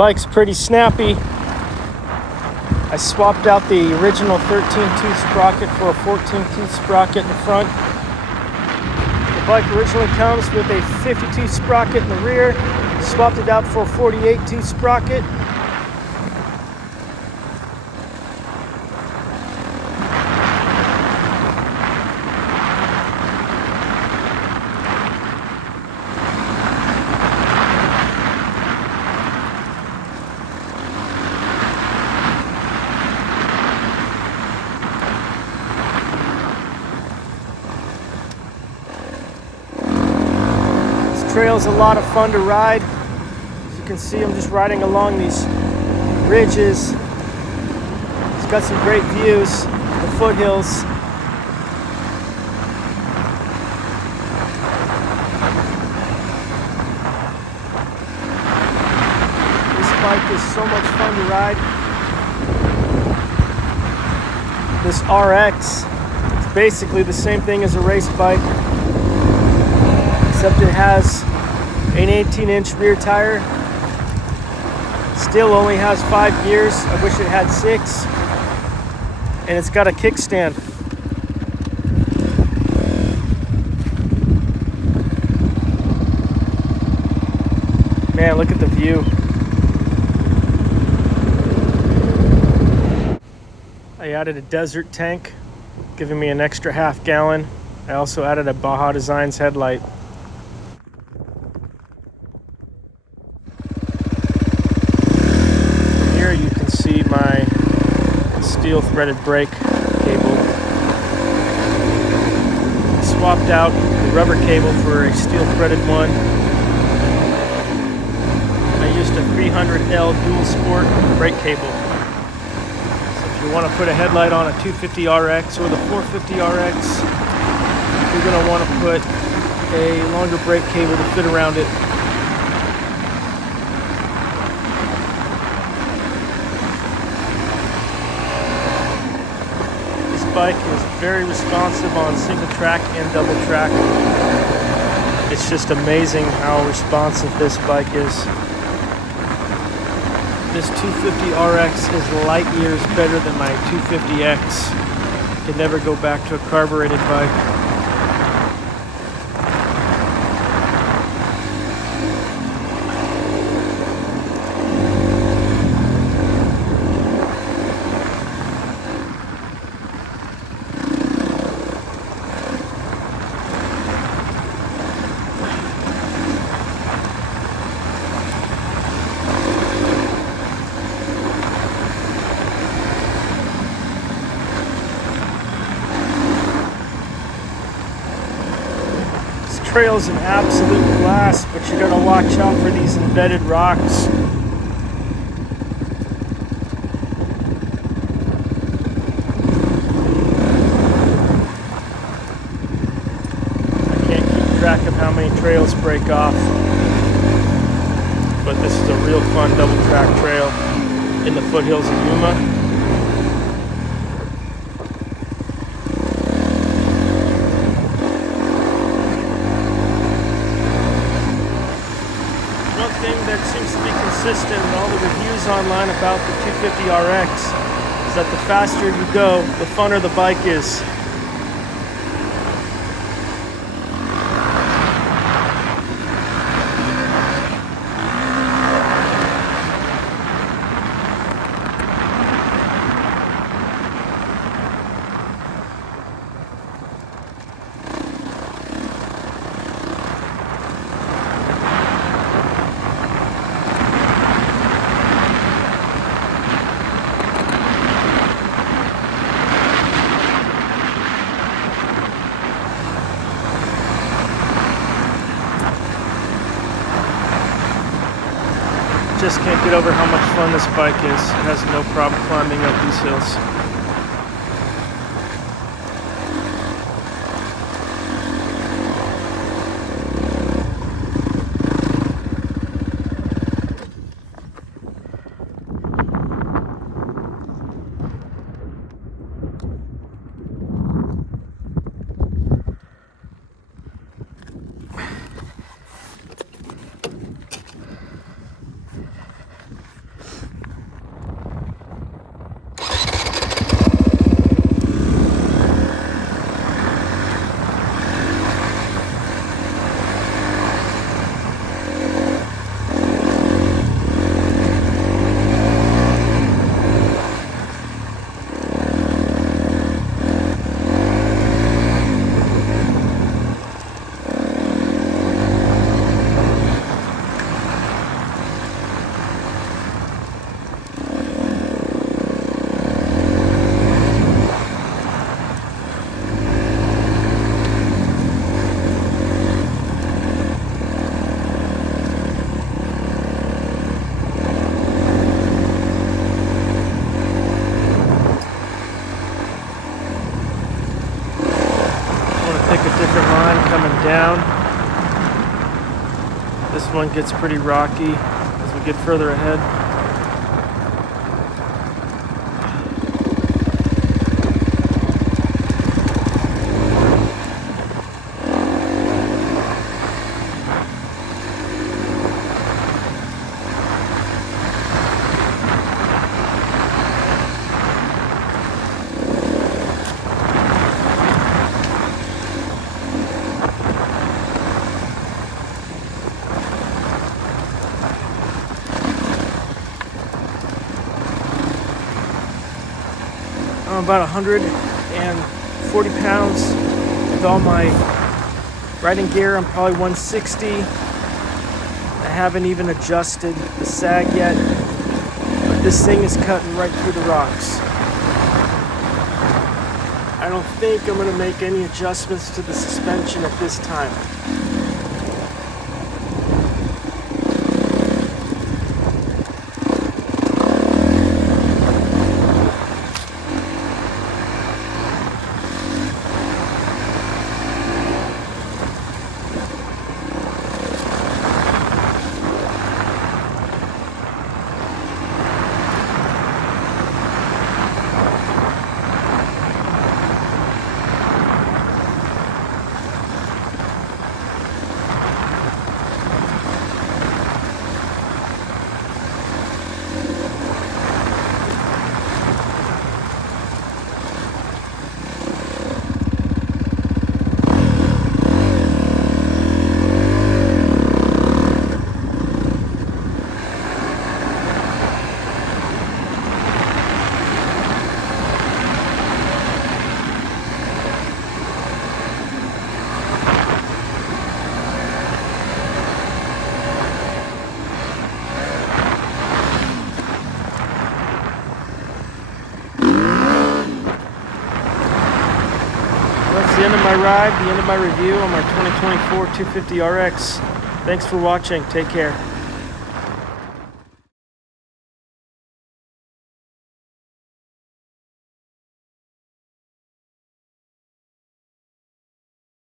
bike's pretty snappy. I swapped out the original 13-tooth sprocket for a 14-tooth sprocket in the front. The bike originally comes with a 50-tooth sprocket in the rear. Swapped it out for a 48-tooth sprocket. Trail is a lot of fun to ride. As you can see, I'm just riding along these ridges. It's got some great views, the foothills. This bike is so much fun to ride. This RX is basically the same thing as a race bike, except it has an 18-inch rear tire. Still only has 5 gears. I wish it had 6. And it's got a kickstand. Man, look at the view. I added a desert tank, giving me an extra half gallon. I also added a Baja Designs headlight. See my steel threaded brake cable. Swapped out the rubber cable for a steel threaded one. I used a 300L dual sport brake cable. So if you want to put a headlight on a 250 RX or the 450 RX, you're going to want to put a longer brake cable to fit around it. Bike is very responsive on single track and double track. It's just amazing how responsive this bike is. This 250 RX is light years better than my 250X. Can never go back to a carbureted bike. Trail's an absolute blast, but you gotta watch out for these embedded rocks. I can't keep track of how many trails break off, but this is a real fun double track trail in the foothills of Yuma. That seems to be consistent in all the reviews online about the 250 RX is that the faster you go, the funner the bike is. Just can't get over how much fun this bike is. It has no problem climbing up these hills. coming down. This one gets pretty rocky as we get further ahead. I'm about 140 pounds with all my riding gear. I'm probably 160. I haven't even adjusted the sag yet, but this thing is cutting right through the rocks. I don't think I'm going to make any adjustments to the suspension at this time. That's the end of my ride, the end of my review on my 2024 250 RX. Thanks for watching. Take care.